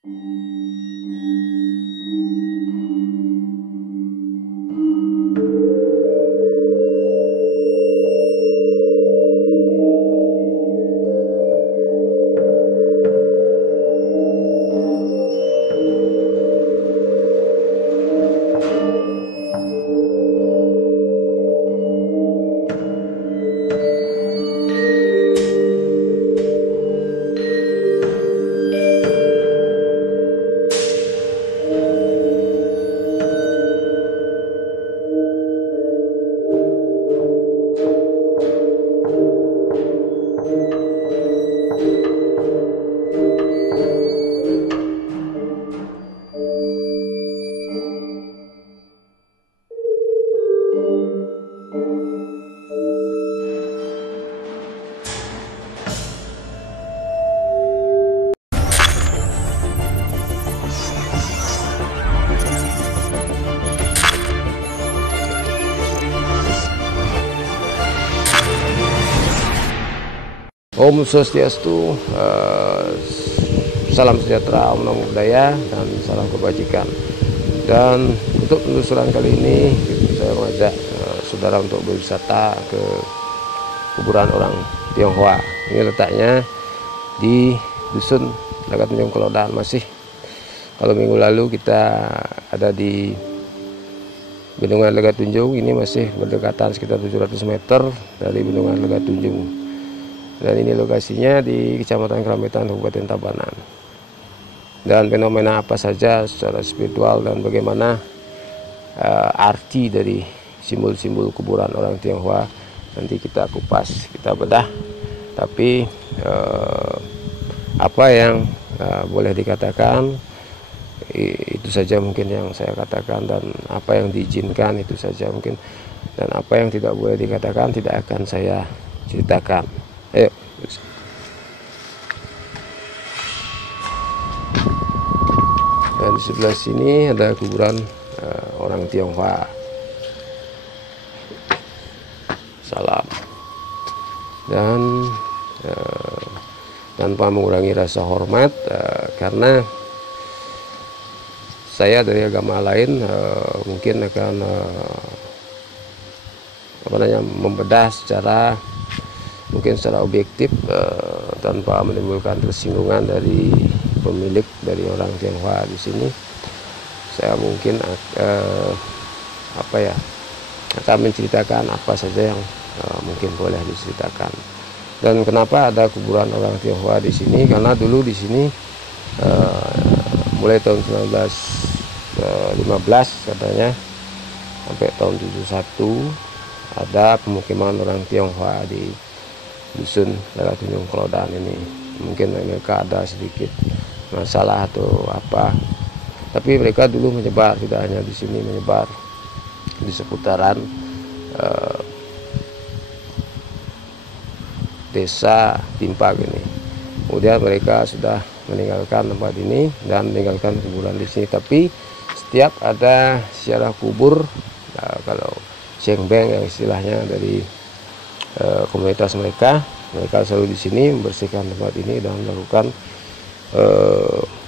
Om Swastiastu, salam sejahtera, Om Namo Buddhaya, dan salam kebajikan. Dan untuk penelusuran kali ini saya mengajak saudara untuk berwisata ke kuburan orang Tionghoa. Ini letaknya di Dusun Laga Tunjung Kelodan. Masih kalau minggu lalu kita ada di Bendungan Laga Tunjung, ini masih berdekatan sekitar 700 meter dari Bendungan Laga Tunjung. Dan ini lokasinya di Kecamatan Keramaitan, Kabupaten Tabanan. Dan fenomena apa saja secara spiritual dan bagaimana arti dari simbol-simbol kuburan orang Tionghoa nanti kita kupas, kita bedah. Tapi apa yang boleh dikatakan itu saja mungkin yang saya katakan, dan apa yang diizinkan itu saja mungkin, dan apa yang tidak boleh dikatakan tidak akan saya ceritakan. Ayo. Dan di sebelah sini ada kuburan orang Tionghoa. Salam. Dan tanpa mengurangi rasa hormat, karena saya dari agama lain mungkin akan membedah secara objektif tanpa menimbulkan tersinggungan dari pemilik dari orang Tionghoa di sini. Saya mungkin akan menceritakan apa saja yang mungkin boleh diceritakan. Dan kenapa ada kuburan orang Tionghoa di sini? Karena dulu di sini mulai tahun 1915 katanya sampai tahun 71 ada pemukiman orang Tionghoa di Dusun Laga Tunjung Kelodan ini. Mungkin mereka ada sedikit masalah atau apa, tapi mereka dulu menyebar, tidak hanya di sini, menyebar di seputaran desa Timpag ini. Kemudian mereka sudah meninggalkan tempat ini dan meninggalkan kuburan di sini. Tapi setiap ada ziarah kubur, kalau Shengbeng yang istilahnya dari komunitas mereka selalu di sini membersihkan tempat ini dan melakukan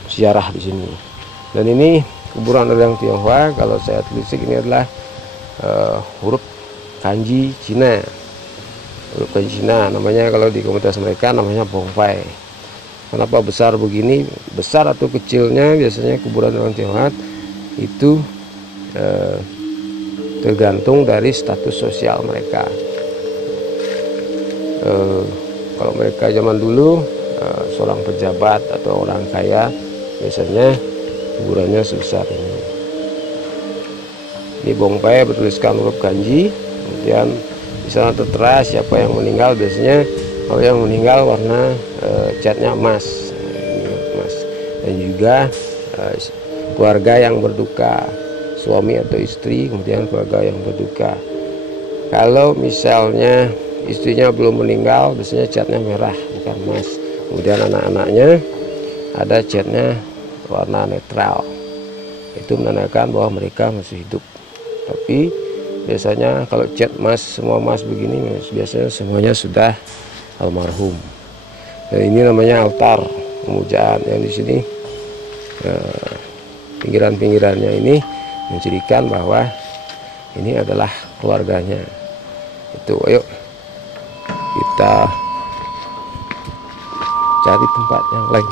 ziarah di sini. Dan ini kuburan orang Tionghoa. Kalau saya telisik ini adalah huruf kanji Cina. Huruf kanji Cina namanya, kalau di komunitas mereka namanya Bongpai. Kenapa besar begini? Besar atau kecilnya biasanya kuburan orang Tionghoa itu tergantung dari status sosial mereka. Kalau mereka zaman dulu seorang pejabat atau orang kaya, biasanya kuburannya sebesar ini. Ini Bongpai bertuliskan huruf kanji. Kemudian di sana tertera siapa yang meninggal. Biasanya kalau yang meninggal warna catnya emas, emas. Dan juga keluarga yang berduka, suami atau istri, kemudian keluarga yang berduka. Kalau misalnya istrinya belum meninggal, biasanya catnya merah bukan emas. Kemudian anak-anaknya ada catnya warna netral, itu menandakan bahwa mereka masih hidup. Tapi biasanya kalau cat emas, semua emas begini, biasanya semuanya sudah almarhum. Dan ini namanya altar pemujaan. Yang di sini pinggiran-pinggirannya ini mencirikan bahwa ini adalah keluarganya. Itu, ayo kita cari tempat yang lain.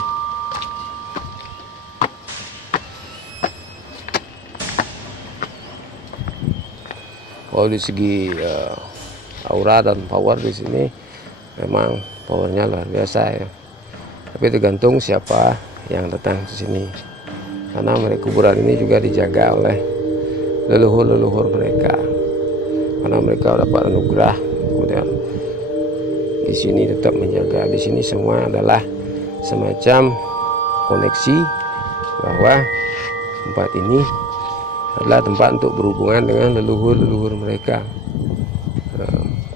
Kalau di segi aura dan power di sini memang powernya luar biasa ya. Tapi tergantung siapa yang datang ke sini. Karena mereka kuburan ini juga dijaga oleh leluhur-leluhur mereka. Karena mereka dapat anugerah, kemudian di sini tetap menjaga. Di sini semua adalah semacam koneksi bahwa tempat ini adalah tempat untuk berhubungan dengan leluhur-leluhur mereka.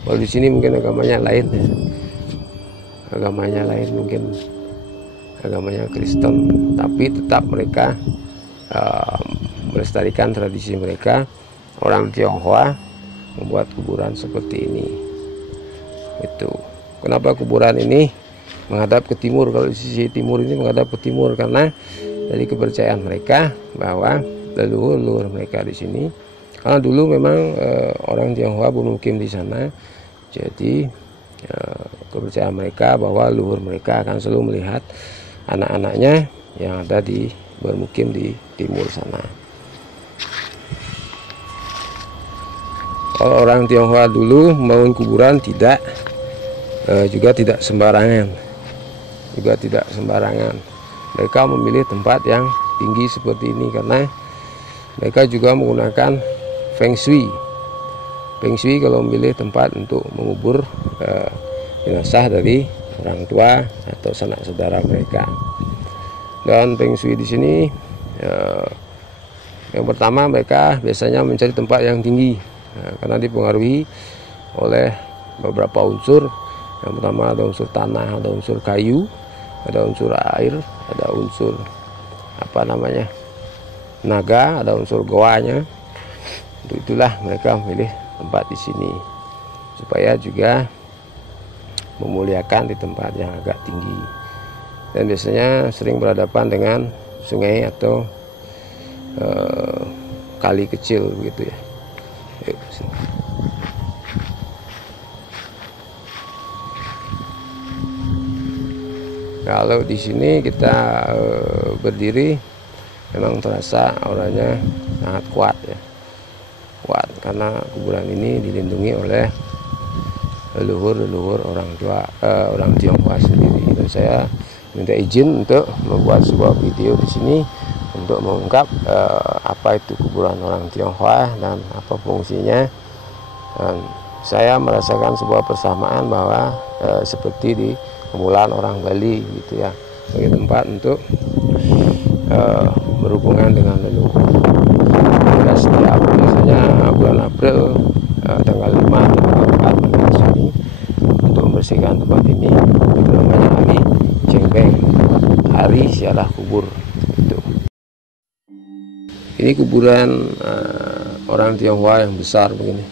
Kalau di sini mungkin agamanya lain ya. Agamanya lain, mungkin agamanya Kristen, tapi tetap mereka melestarikan tradisi mereka. Orang Tionghoa membuat kuburan seperti ini. Itu kenapa kuburan ini menghadap ke timur. Kalau di sisi timur ini menghadap ke timur karena dari kepercayaan mereka bahwa leluhur mereka di sini. Karena dulu memang orang Tionghoa bermukim di sana, jadi kepercayaan mereka bahwa leluhur mereka akan selalu melihat anak-anaknya yang ada di bermukim di timur sana. Kalau orang Tionghoa dulu membangun kuburan juga tidak sembarangan, Mereka memilih tempat yang tinggi seperti ini karena mereka juga menggunakan Feng Shui. Feng Shui kalau memilih tempat untuk mengubur jenazah dari orang tua atau sanak saudara mereka. Dan Feng Shui di sini yang pertama mereka biasanya mencari tempat yang tinggi karena dipengaruhi oleh beberapa unsur. Yang pertama ada unsur tanah, ada unsur kayu, ada unsur air, ada unsur naga, ada unsur goanya. Untuk itulah mereka memilih tempat di sini supaya juga memuliakan di tempat yang agak tinggi, dan biasanya sering berhadapan dengan sungai atau kali kecil begitu ya. Yuk, sini. Kalau di sini kita berdiri memang terasa auranya sangat kuat ya, karena kuburan ini dilindungi oleh leluhur orang Tionghoa sendiri. Dan saya minta izin untuk membuat sebuah video di sini untuk mengungkap apa itu kuburan orang Tionghoa dan apa fungsinya. Dan saya merasakan sebuah persamaan bahwa seperti di kemulan orang Bali gitu ya, sebagai tempat untuk berhubungan dengan leluhur. Setiap biasanya bulan April tanggal 5 dan 4 di sini untuk membersihkan tempat ini. Itu namanya hari Cengbeng, hari ziarah kubur. Itu. Ini kuburan orang Tionghoa yang besar begini.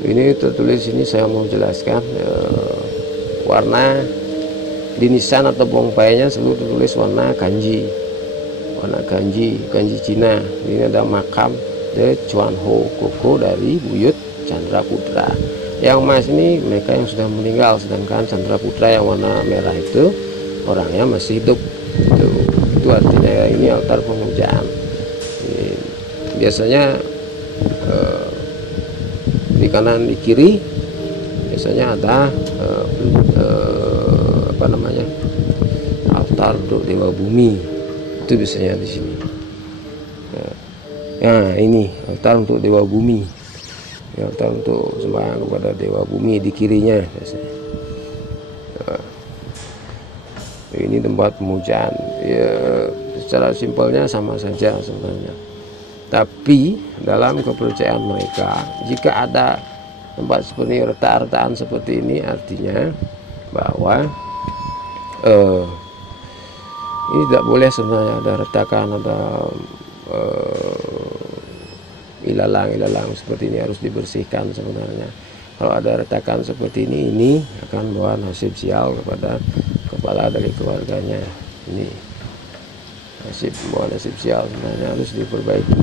Ini tertulis ini, saya mau jelaskan warna di nisan atau bongpainya selalu tertulis warna kanji Cina. Ini ada makam The Chuan Ho Koko dari Buyut Chandra Putra. Yang emas ini mereka yang sudah meninggal, sedangkan Chandra Putra yang warna merah itu orangnya masih hidup. Itu artinya ini altar pemujaan. Biasanya di kanan di kiri biasanya ada altar untuk dewa bumi. Itu biasanya di sini. Nah, ini altar untuk dewa bumi. Altar untuk sembahyang kepada dewa bumi di kirinya biasanya. Ini tempat pemujaan. Ya, secara simpelnya sama saja sebenarnya. Tapi dalam kepercayaan mereka, jika ada tempat seperti retak-retakan seperti ini, artinya bahwa ini tidak boleh sebenarnya ada retakan, ada ilalang seperti ini harus dibersihkan sebenarnya. Kalau ada retakan seperti ini akan bawa nasib sial kepada kepala dari keluarganya. Ini nasib bawa nasib sial, sebenarnya harus diperbaiki.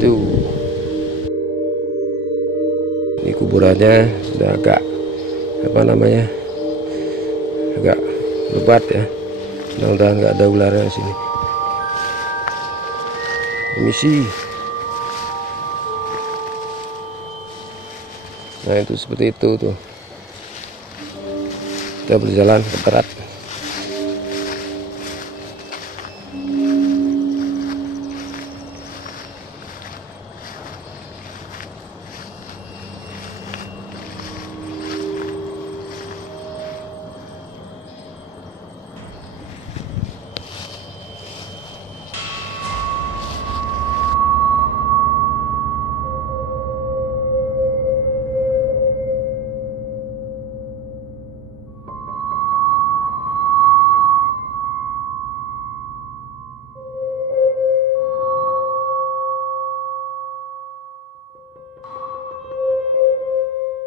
Tuh, ini kuburannya sudah agak apa namanya, agak lebat ya. Mudah-mudahan nggak ada ularnya di sini. Misi. Nah itu seperti itu tuh. Kita berjalan ke barat.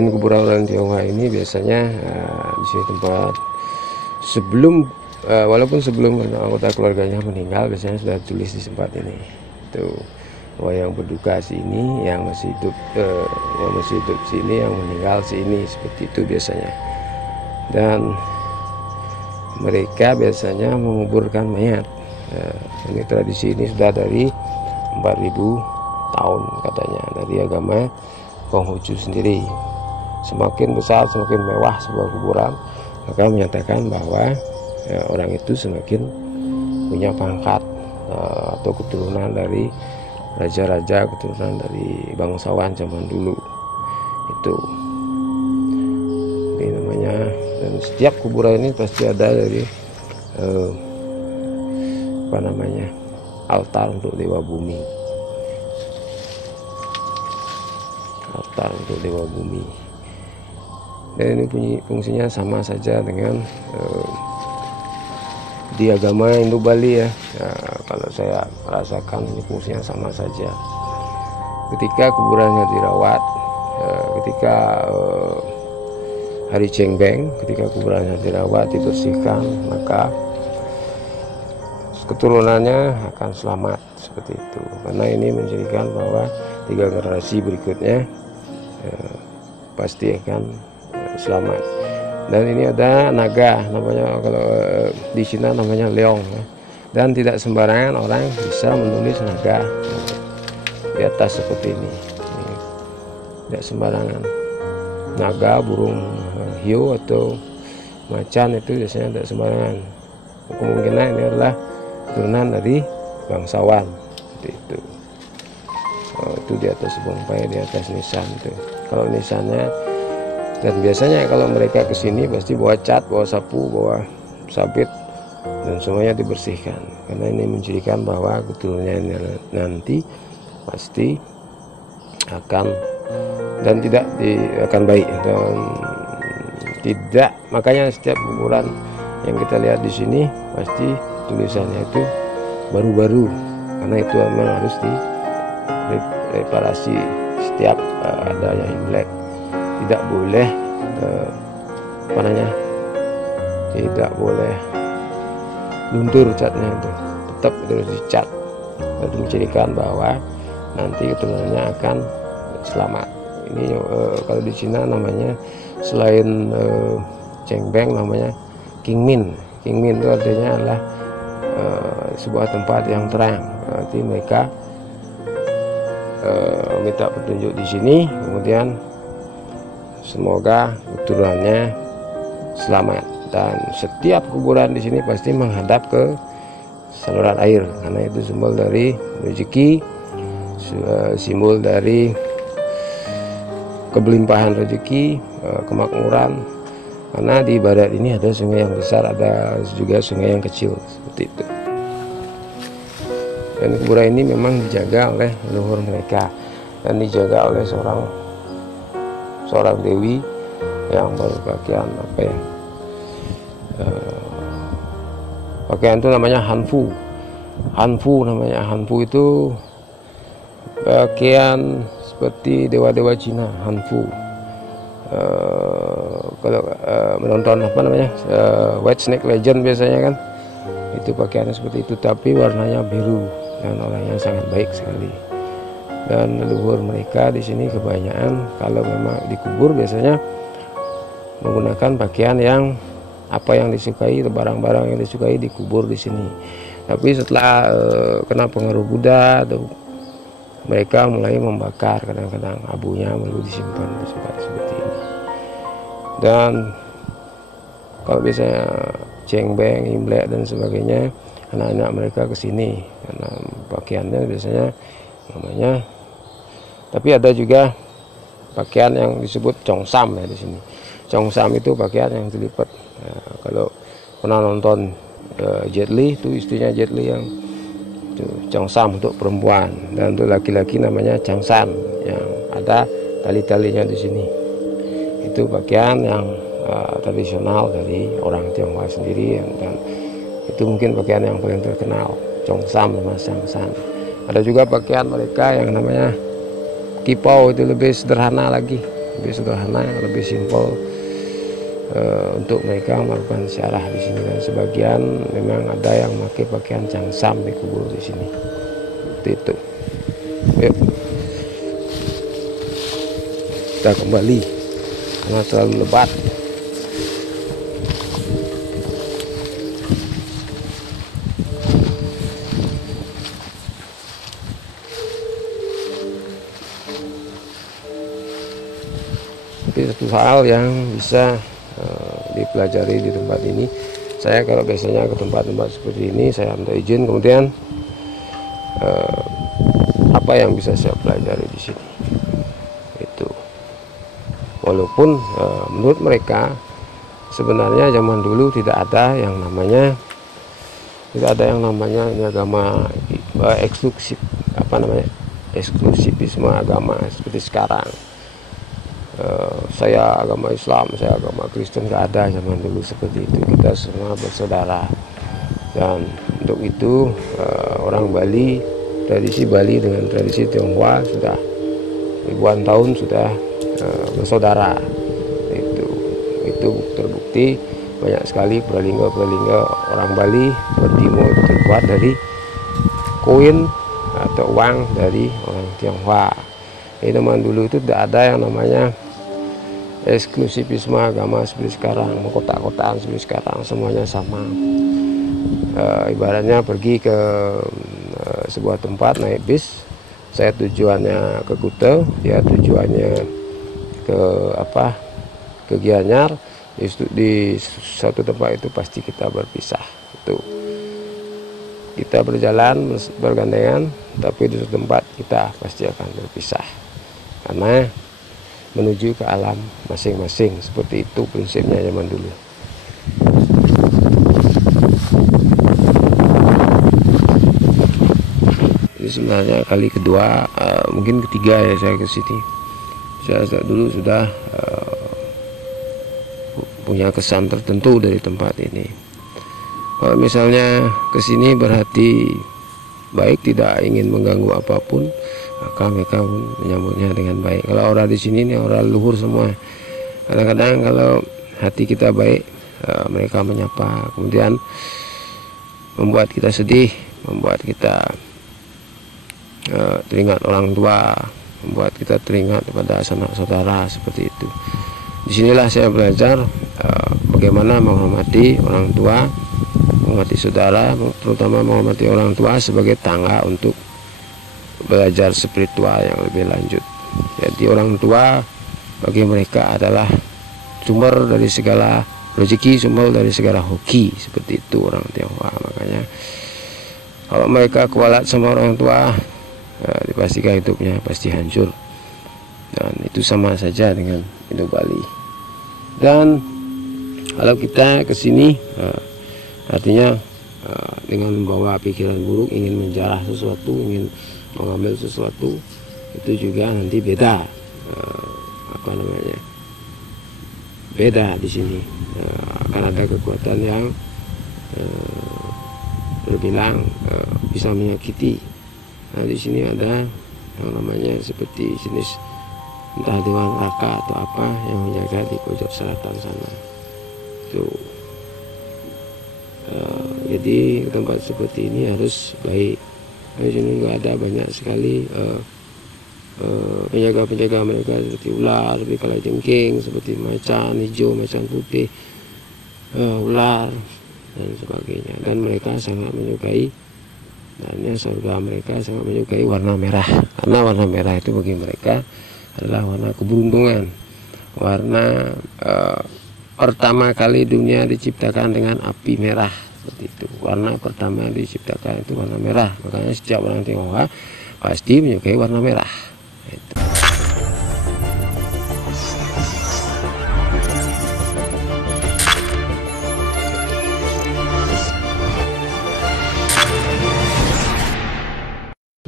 Kuburan orang Tionghoa ini biasanya di sini tempat sebelum walaupun sebelum anggota keluarganya meninggal, biasanya sudah tulis di tempat ini tuh bahwa yang berduka sini, yang masih hidup sini, yang meninggal sini, seperti itu biasanya. Dan mereka biasanya menguburkan mayat. Ini tradisi ini sudah dari 4000 tahun katanya, dari agama Konghucu sendiri. Semakin besar, semakin mewah sebuah kuburan, maka menyatakan bahwa orang itu semakin punya pangkat atau keturunan dari raja-raja, keturunan dari bangsawan zaman dulu. Itu ini namanya. Dan setiap kuburan ini pasti ada dari apa namanya, altar untuk dewa bumi, altar untuk dewa bumi. Dan ini fungsinya sama saja dengan di agama Indo-Bali ya. Kalau saya merasakan ini fungsinya sama saja. Ketika kuburannya dirawat, ketika hari Cengbeng, ketika kuburannya dirawat, dibersihkan, maka keturunannya akan selamat, seperti itu. Karena ini menjadikan bahwa 3 generasi berikutnya pasti akan selamat. Dan ini ada naga, namanya kalau di Cina namanya leong ya. Dan tidak sembarangan orang bisa menulis naga di atas seperti ini. Tidak sembarangan. Naga, burung hiu atau macan itu biasanya tidak sembarangan. Kemungkinan ini adalah turunan dari bangsawan, seperti itu. Itu di atas bongpai, di atas nisan itu. Kalau nisannya, dan biasanya kalau mereka kesini pasti bawa cat, bawa sapu, bawa sabit, dan semuanya dibersihkan. Karena ini menjadikan bahwa keturunannya nanti pasti akan dan tidak akan baik, dan tidak, makanya setiap kuburan yang kita lihat di sini pasti tulisannya itu baru-baru, karena itu memang harus direparasi setiap ada yang Imlek. Tidak boleh apa namanya, tidak boleh luntur catnya, itu tetap terus dicat. Itu menjadikan bahwa nanti keturunannya akan selamat. Ini kalau di Cina namanya selain Cengbeng namanya Qingmin. Qingmin itu artinya adalah sebuah tempat yang terang. Nanti mereka minta petunjuk di sini, kemudian semoga keturunannya selamat. Dan setiap kuburan di sini pasti menghadap ke saluran air, karena itu simbol dari rezeki, simbol dari kebelimpahan rezeki, kemakmuran. Karena di barat ini ada sungai yang besar, ada juga sungai yang kecil, seperti itu. Dan kuburan ini memang dijaga oleh leluhur mereka, dan dijaga oleh seorang dewi yang berpakaian apa ya, pakaian itu namanya hanfu. Hanfu namanya, hanfu itu pakaian seperti dewa-dewa Cina, hanfu. Kalau menonton apa namanya, White Snake Legend biasanya kan itu pakaiannya seperti itu, tapi warnanya biru, dan orangnya sangat baik sekali. Dan leluhur mereka di sini kebanyakan kalau memang dikubur biasanya menggunakan pakaian yang apa yang disukai, barang-barang yang disukai dikubur di sini. Tapi setelah kena pengaruh Buddha, mereka mulai membakar, kadang-kadang abunya lalu disimpan seperti ini. Dan kalau biasanya Cengbeng, Imlek dan sebagainya, anak-anak mereka ke sini karena pakaiannya biasanya namanya. Tapi ada juga pakaian yang disebut Cheongsam ya di sini. Cheongsam itu pakaian yang dilipat. Nah, kalau pernah nonton Jet Li, itu istrinya Jet Li yang itu Cheongsam untuk perempuan, dan untuk laki-laki namanya Changsan yang ada tali-talinya di sini. Itu pakaian yang tradisional dari orang Tionghoa sendiri, dan itu mungkin pakaian yang paling terkenal, Cheongsam sama Changsan. Ada juga pakaian mereka yang namanya Kipau, itu lebih sederhana lagi, lebih sederhana, lebih simpel untuk mereka melakukan syarah di sini. Dan sebagian memang ada yang pakai pakaian Changsam dikubur di sini. Seperti itu. Yuk. Kita kembali karena terlalu lebat. Tapi satu hal yang bisa dipelajari di tempat ini, saya kalau biasanya ke tempat-tempat seperti ini saya minta izin, kemudian apa yang bisa saya pelajari di sini itu, walaupun menurut mereka sebenarnya zaman dulu tidak ada yang namanya ini agama eksklusif, eksklusivisme agama seperti sekarang. Saya agama Islam, saya agama Kristen, nggak ada zaman dulu seperti itu. Kita semua bersaudara. Dan untuk itu orang Bali, tradisi Bali dengan tradisi Tionghoa sudah ribuan tahun sudah bersaudara. Itu terbukti banyak sekali pralingga orang Bali bertimo itu terbuat dari koin atau uang dari orang Tionghoa. Di zaman dulu itu tidak ada yang namanya eksklusivisme agama seperti sekarang, kotak-kotaan seperti sekarang, semuanya sama. Ibaratnya pergi ke sebuah tempat naik bis, saya tujuannya ke Kuta, dia tujuannya ke Gianyar. Di satu tempat itu pasti kita berpisah. Itu kita berjalan bergandengan, tapi di satu tempat kita pasti akan berpisah karena menuju ke alam masing-masing. Seperti itu prinsipnya zaman dulu. Ini sebenarnya kali kedua, mungkin ketiga ya saya ke sini. Saya dulu sudah punya kesan tertentu dari tempat ini. Kalau misalnya ke sini berhati baik, tidak ingin mengganggu apapun, maka mereka pun menyambutnya dengan baik. Kalau orang di sini ini orang luhur semua. Kadang-kadang kalau hati kita baik, mereka menyapa, kemudian membuat kita sedih, membuat kita teringat orang tua, membuat kita teringat pada sanak saudara, seperti itu. Disinilah saya belajar bagaimana menghormati orang tua, menghormati saudara, terutama menghormati orang tua sebagai tangga untuk belajar spiritual yang lebih lanjut. Jadi orang tua bagi mereka adalah sumber dari segala rezeki, sumber dari segala hoki, seperti itu orang Tionghoa. Makanya kalau mereka kualat sama orang tua, dipastikan hidupnya pasti hancur. Dan itu sama saja dengan hidup Bali. Dan kalau kita ke sini, artinya dengan membawa pikiran buruk, ingin menjarah sesuatu, ingin mengambil sesuatu, itu juga nanti beda, beda di sini. Akan ada kekuatan yang berbilang bisa menyakiti. Nah, di sini ada yang namanya seperti jenis entah dewan raka atau apa yang menjaga di pojok selatan sana. Itu Jadi tempat seperti ini harus baik. Di sini nggak ada banyak sekali penjaga-penjaga mereka seperti ular, seperti kalajengking, seperti macan hijau, macan putih, ular dan sebagainya. Dan mereka sangat menyukai, dan surga mereka sangat menyukai warna merah, karena warna merah itu bagi mereka adalah warna keberuntungan, warna pertama kali dunia diciptakan dengan api merah. Seperti itu, warna pertama yang diciptakan itu warna merah. Makanya setiap orang Tionghoa pasti menyukai warna merah. Itu.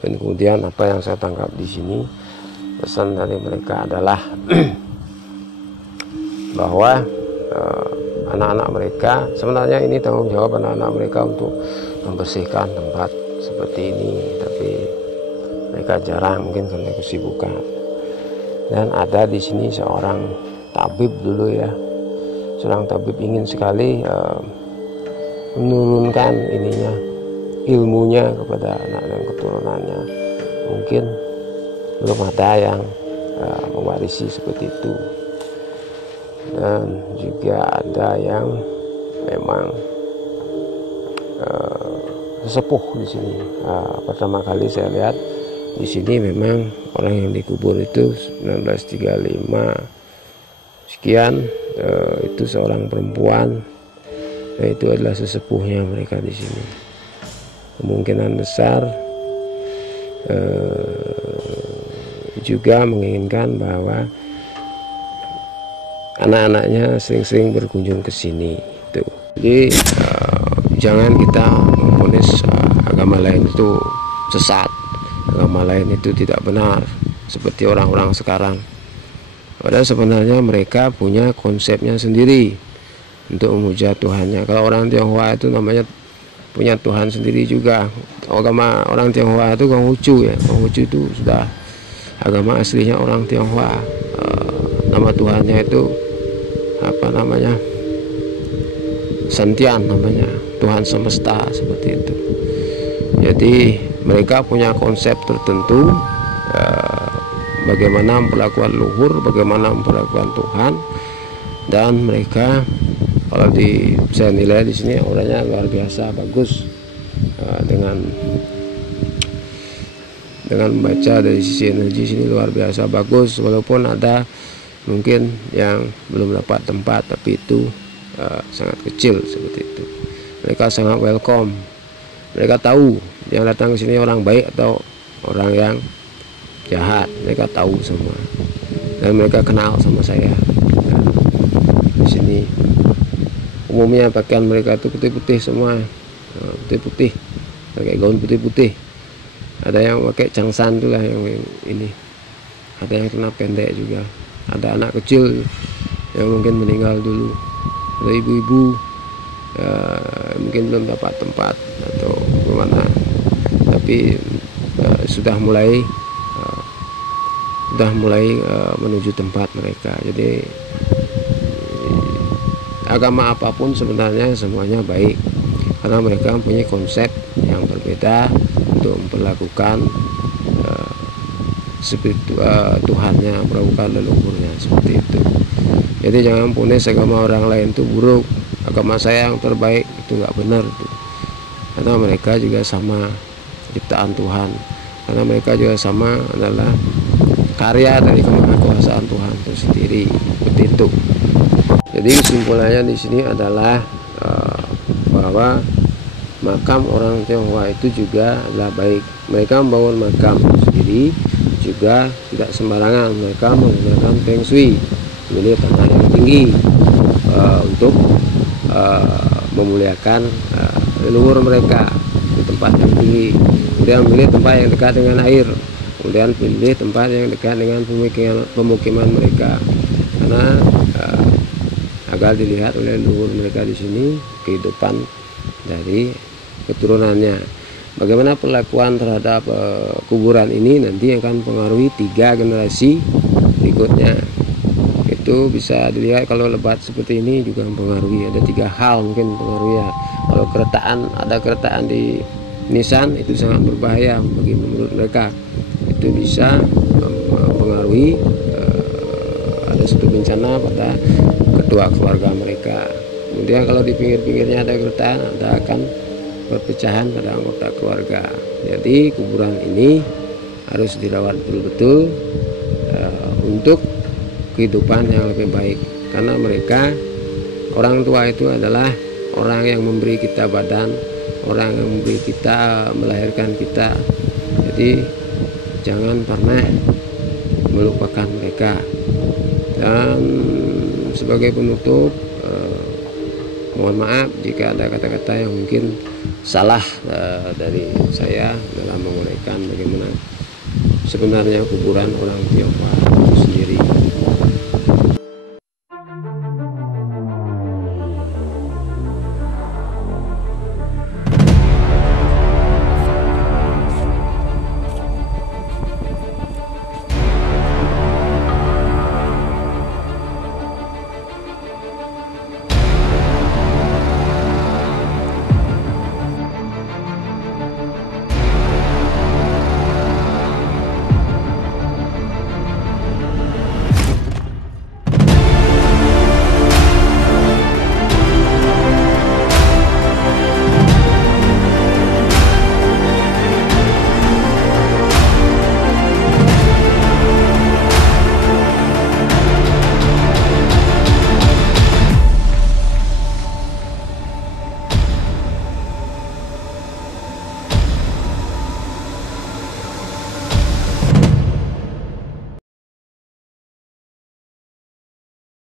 Dan kemudian apa yang saya tangkap di sini, pesan dari mereka adalah bahwa anak-anak mereka, sebenarnya ini tanggung jawab anak-anak mereka untuk membersihkan tempat seperti ini, tapi mereka jarang, mungkin karena kesibukan. Dan ada di sini seorang tabib dulu ya, seorang tabib ingin sekali menurunkan ininya, ilmunya kepada anak dan keturunannya. Mungkin belum ada yang mewarisi seperti itu. Dan juga ada yang memang sesepuh di sini. Pertama kali saya lihat di sini memang orang yang dikubur itu 1935 sekian, itu seorang perempuan, dan itu adalah sesepuhnya mereka di sini. Kemungkinan besar juga menginginkan bahwa anak-anaknya sering-sering berkunjung ke sini. Jadi jangan kita memvonis agama lain itu sesat, agama lain itu tidak benar seperti orang-orang sekarang. Padahal sebenarnya mereka punya konsepnya sendiri untuk memuja Tuhannya. Kalau orang Tionghoa itu namanya punya Tuhan sendiri juga. Agama orang Tionghoa itu Konghucu ya. Konghucu itu sudah agama aslinya orang Tionghoa. Nama Tuhannya itu apa namanya, Santian namanya, Tuhan semesta, seperti itu. Jadi mereka punya konsep tertentu bagaimana memperlakukan luhur, bagaimana memperlakukan Tuhan, dan mereka kalau saya nilai di sini orangnya luar biasa bagus, dengan membaca dari sisi energi sini luar biasa bagus, walaupun ada mungkin yang belum dapat tempat, tapi itu sangat kecil seperti itu. Mereka sangat welcome. Mereka tahu yang datang ke sini orang baik atau orang yang jahat. Mereka tahu semua, dan mereka kenal sama saya. Dan di sini umumnya pakaian mereka itu putih-putih semua, putih-putih, pakai gaun putih-putih. Ada yang pakai cangsan itulah yang ini. Ada yang kena pendek juga. Ada anak kecil yang mungkin meninggal dulu, ada ibu-ibu mungkin belum dapat tempat atau bagaimana, tapi sudah mulai menuju tempat mereka. Jadi agama apapun sebenarnya semuanya baik, karena mereka mempunyai konsep yang berbeda untuk memperlakukan seperti Tuhannya, melakukan leluhurnya, seperti itu. Jadi jangan punya agama orang lain itu buruk, agama saya yang terbaik, itu nggak benar itu. Karena mereka juga sama ciptaan Tuhan, karena mereka juga sama adalah karya dari kemahakuasaan Tuhan itu sendiri, seperti itu. Jadi kesimpulannya di sini adalah bahwa makam orang Tionghoa itu juga adalah baik. Mereka membangun makam sendiri juga tidak sembarangan. Mereka menggunakan feng shui, memilih tanah yang tinggi untuk memuliakan leluhur mereka di tempat yang tinggi. Kemudian memilih tempat yang dekat dengan air, kemudian pilih tempat yang dekat dengan pemukiman mereka, karena agar dilihat oleh leluhur mereka di sini kehidupan dari keturunannya. Bagaimana perlakuan terhadap kuburan ini nanti akan mempengaruhi 3 generasi berikutnya. Itu bisa dilihat kalau lebat seperti ini juga mempengaruhi. Ada 3 hal mungkin mempengaruhi ya. Kalau ada keretaan di nisan itu sangat berbahaya menurut mereka. Itu bisa mempengaruhi ada suatu bencana pada ketua keluarga mereka. Kemudian kalau di pinggir-pinggirnya ada keretaan, ada akan perpecahan pada anggota keluarga. Jadi kuburan ini harus dirawat betul-betul untuk kehidupan yang lebih baik, karena mereka, orang tua itu adalah orang yang memberi kita badan, orang yang memberi kita, melahirkan kita. Jadi jangan pernah melupakan mereka. Dan sebagai penutup, mohon maaf jika ada kata-kata yang mungkin salah dari saya dalam menguraikan bagaimana sebenarnya kuburan orang Tionghoa itu sendiri.